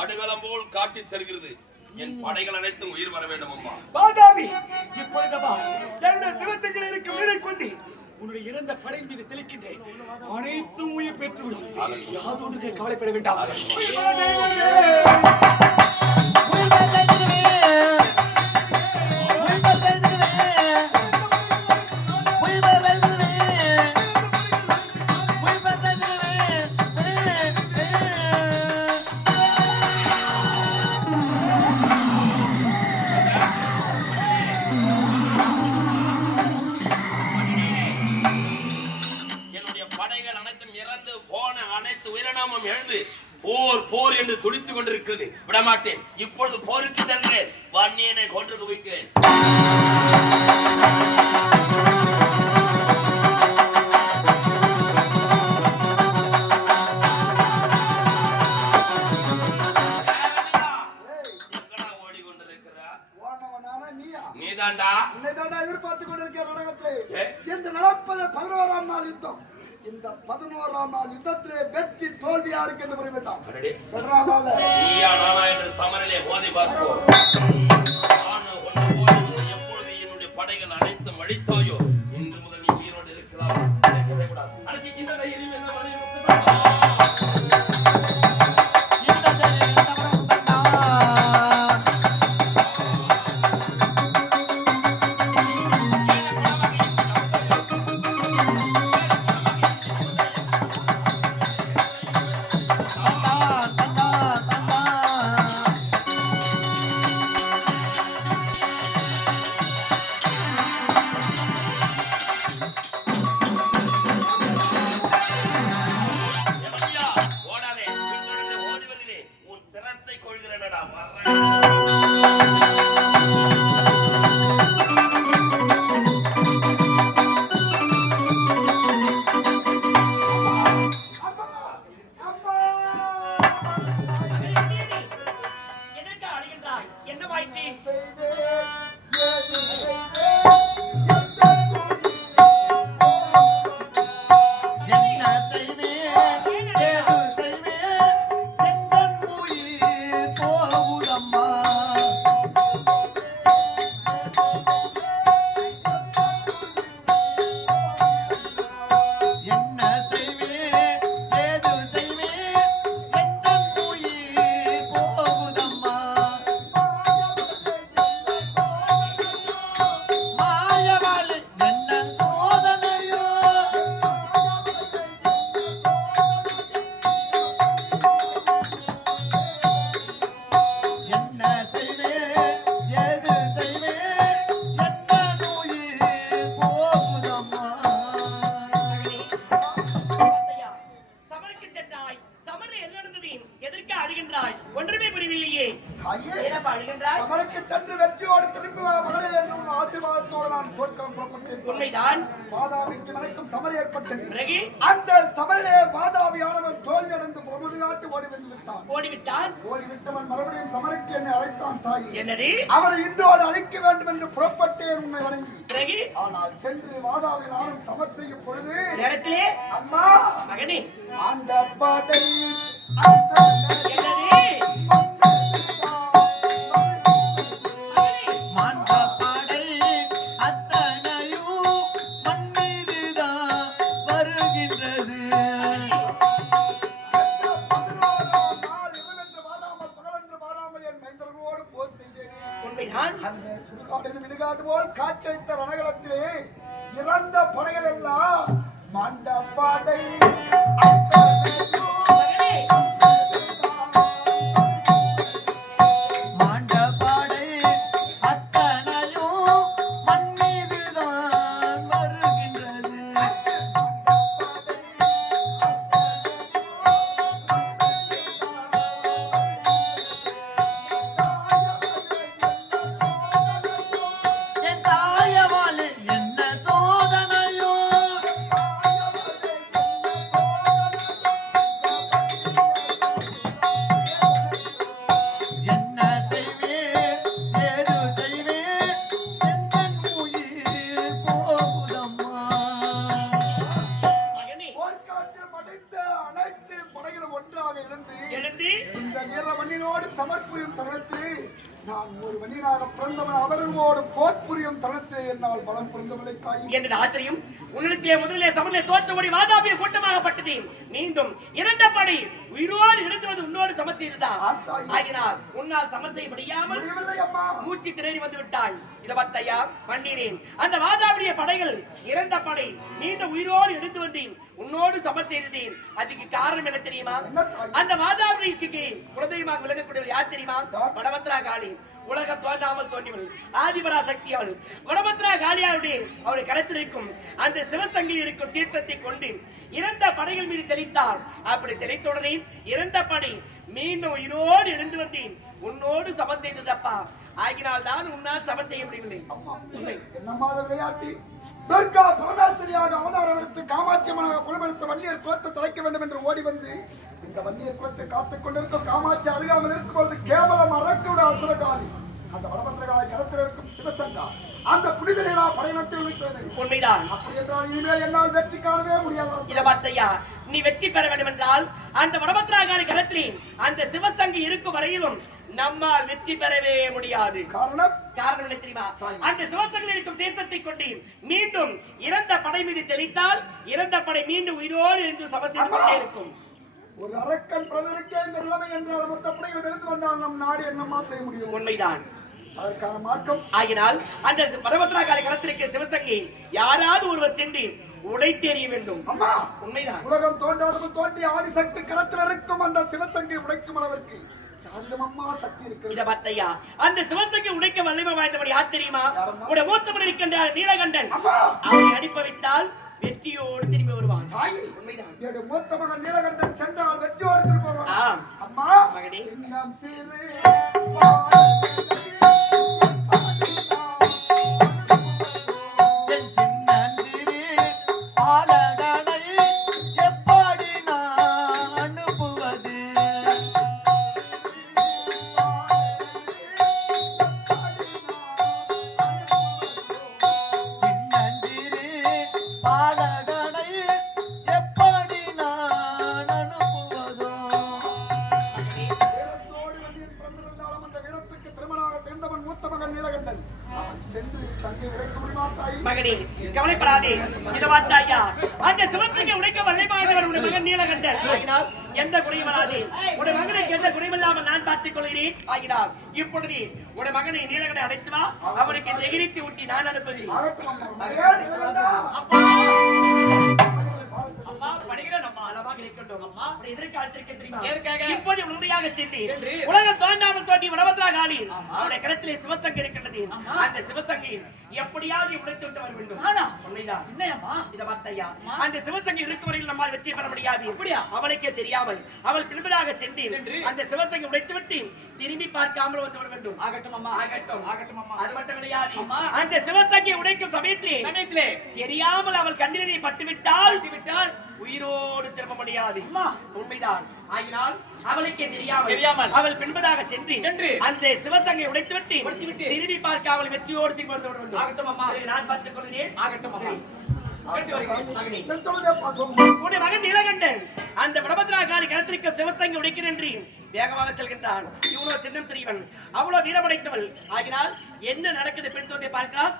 படுகளம் போல் காட்சி தருகிறது. என் படைகள் அனைத்தும் உயிர் வர வேண்டும் அம்மா. பாதாமி இப்பொழுதவா என்னுடைய தினத்துக்கு இருக்கும் நீரை கொண்டு உன்னுடைய இறந்த படை மீது தெளிக்கின்றேன். அனைத்தும் உயிர் பெற்றுவிடும். யாதோடு கவலைப்பட வேண்டாம். வன்னியனை கொன்று குவிக்கிறேன்? நீதாண்டா? உன்னைத்தாண்டா எதிர்பார்த்துக் கொண்டிருக்கிற நடகத்திலே ஏ? இன்று நடப்பது பதினோராம் நாள் யுத்தம். இந்த பதினோராம் நாள் யுத்தத்திலே வெற்றி தோல்வி யாருக்கு என்று புரிய வேண்டாம் என்று சமரிலே மோதி பார்ப்போம். என்னுடைய அனைத்தும் அழித்தாயோ இன்று முதல் நீ உயிரோடு இருக்கிறாய் நினைக்கவே கூடாது. அடிச்சு இந்த தைரியம் என்ன சமருக்கு சென்று வெற்றியோடு திரும்பி வா மகளே என்று உன் ஆசீர்வாதத்தோடு நான் போர்க்களம் புறப்பட்டேன். உண்மைதான். வாதாபிக்கு வணக்கம் சமர் ஏற்பட்டது. பிறகு? அந்த சமரிலே வாதாபியானவன் தோல்வி விட்டான் ஓடிவிட்டான். மறுபடியும் சமருக்கு என்னை அழைத்தான் தாயே. என்னது? அவனை இன்றோடு அழிக்க வேண்டும் என்று புறப்பட்டேன் உன்னை வணங்கி. பிறகு? ஆனால் சென்று வாதாவில் நானும் சமர் செய்யும் பொழுது நேரத்திலே அம்மா! மகனே. அந்த பாட்டை என்னது? அந்த வீர மண்ணினோடு நான் ஒரு மண்ணினாக பிறந்தவன் அவர்களோடு போர் புரியும் தருணத்திலே என்னால் பலம் புரிந்தவளை தாய். என்ற ஆச்சரியம்? உன்னிடத்திலே முதலிலே சமநிலை தோற்றபடி வாதாபிய கூட்டமாகப்பட்டது. மீண்டும் இறந்த படை உயிரோடு இருந்துவது உன்னோடு சமர் செய்ததா ஆம் தாய். ஆகினால் உன்னால் சமர் செய்ய முடியாமல் மூச்சு திணறி வந்து விட்டாய் இத பத்தையா பண்ணினேன் அந்த வாதாபிய படைகள் இறந்த படை மீண்டும் உயிரோடு எடுத்து வந்தேன். உன்னோடு சமர் செய்தேன். அதுக்கு காரணம் என்ன தெரியுமா? அந்த வாதாபிக்கு குலதெய்வமாக விளங்கக்கூடியவர் யார் தெரியுமா? வடபத்ரா காளி. உலகம் தோன்றாமல் தோன்றியவள். ஆதிபரா சக்தி அவள். வடபத்ரா காளியாருடைய அவருடைய கரத்தில் இருக்கும் அந்த சிவசங்கில் இருக்கும் தீர்த்தத்தை கொண்டு இறந்த படைகள் மீது தெளித்தார் அப்படி தெளித்த உடனே இறந்த படை மீண்டும் உயிரோடு எழுந்து வந்தேன். உன்னோடு சமர் செய்ததப்பா. ஆகினால் தான் உன்னால் சமர் செய்ய முடியவில்லை. அம்மா என்னம்மாத விளையாட்டி துர்கா பரமேஸ்வரியாக அவதாரம் எடுத்து காமாட்சி அம்மனாக குணமெடுத்த வன்னியர் குலத்தை தொலைக்க வேண்டும் என்று ஓடி வந்து இந்த வன்னியர் குலத்தை காத்துக் கொண்டிருக்கும் காமாட்சி அருகாமல் இருக்கும் பொழுது கேவலம் அரக்குட அசுரகாலி அந்த வடபத்திரகாலை களத்தில் இருக்கும் சிவசங்கா. அந்த புனித நீரா படையினத்தில் இருக்கிறது உண்மைதான். அப்படி என்றால் இனிமேல் என்னால் வெற்றி காணவே முடியாது. இத பார்த்தையா? நீ வெற்றி பெற வேண்டும் என்றால் அந்த வடபத்ராகாரி கரத்திலே அந்த சிவசங்கி இருக்கும் வரையிலும் நம்மால் வெற்றி பெறவே முடியாது. காரணம்? காரணம் என்ன தெரியுமா? அந்த சிவசங்கில் இருக்கும் தீர்த்தத்தை கொண்டு மீண்டும் இறந்த படை மீது தெளித்தால் இறந்த படை மீண்டும் உயிரோடு இருந்து சமர் செய்து கொண்டே இருக்கும். ஒரு அரக்கன் பிரதருக்கே இந்த நிலைமை என்றால் மொத்த படைகள் எடுத்து வந்தால் நம் நாடு என்னம்மா செய்ய முடியும்? உண்மைதான். அதற்கான மார்க்கம். ஆகினால் அந்த வடபத்ராகாரி கரத்திற்கு சிவசங்கி யாராவது ஒருவர் சென்று உடைத்தெறிய வேண்டும். அம்மா உண்மைதான். உலகம் தோன்றாதது தோன்றி ஆதிசக்தி கரத்தில் இருக்கும் அந்த சிவசங்கை உடைக்கும் அளவிற்கு. அந்த சிவசங்கி உடைக்க வல்லமை வாய்ந்தவர் யார் தெரியுமா? உடைய மூத்தவன் இருக்கின்ற நீலகண்டன். அம்மா! அவனை அடிப்ப வைத்தால் வெற்றியோடு திரும்பி வருவான். உண்மைதான். மூத்த மகன் நீலகண்டன் சென்றால் வெற்றியோடு திரும்புவான் ஆம். அம்மா! மகனே. மகனே கவலைப்படாதே. இத பார்த்தாயா அந்த சிவசங்கி உடைக்க வல்லை வாய்ந்தவர் உடைய மகன் நீலகண்டன். ஆகினால் எந்த குறையும் வராது. உடைய மகனுக்கு எந்த குறையும் இல்லாமல் நான் பார்த்துக் கொள்கிறேன். ஆகினால் இப்பொழுது உடைய மகனை நீலகண்டை அழைத்து வா. அவருக்கு நெகிழித்து ஊட்டி நான் அனுப்புகிறேன். அம்மா படுகிறேன் அம்மா நலமாக இருக்கட்டும் அம்மா அப்படி எதிர்காலத்திற்கு தெரியுமா? இப்போது உண்மையாக சென்று உலகம் தோன்றாமல் தோன்றி வடபத்ரா காளி அவருடைய கரத்திலே சிவசங்கி இருக்கின்றது. அந்த சிவசங்கி எப்படியாவது உடைத்து விட்டு வர வேண்டும். உண்மைதான். என்னையம்மா? இத பார்த்தையா? அந்த சிவசங்கி இருக்கும் வரையில் நம்மால் வெற்றி பெற முடியாது. எப்படியா அவளுக்கே தெரியாமல் அவள் பின்பதாக சென்று. அந்த சிவசங்கி உடைத்து விட்டு திரும்பி பார்க்காமல் வந்து விட வேண்டும். ஆகட்டும் அம்மா. ஆகட்டும். ஆகட்டும் அம்மா. அது மட்டும் கிடையாது அந்த சிவசங்கி உடைக்கும் சமயத்திலே சமயத்திலே தெரியாமல் அவள் கண்ணிலே பட்டுவிட்டால் விட்டால் உயிரோடு திரும்ப முடியாது. உண்மைதான். ஆகினால் அவளுக்கே தெரியாமல் தெரியாமல் அவள் பின்பதாக சென்று சென்று அந்த சிவசங்கை உடைத்து விட்டு உடைத்து விட்டு திரும்பி பார்க்க அவள் வெற்றியோடு திரும்பி வந்து விட வேண்டும். ஆகட்டும் அம்மா. நான் பார்த்துக் கொள்கிறேன். ஆகட்டும் அம்மா. மகன். நீலகண்டன். அந்த வடபத்ரா காலி கணத்திற்கு சிவசங்கை உடைக்கிறேன் என்று வேகமாக செல்கின்றான். இவ்வளவு சின்னம் தெரியவன்? அவ்வளவு வீரமடைத்தவள் ஆகினால் என்ன நடக்குது பெண் தோன்றை பார்க்கலாம்.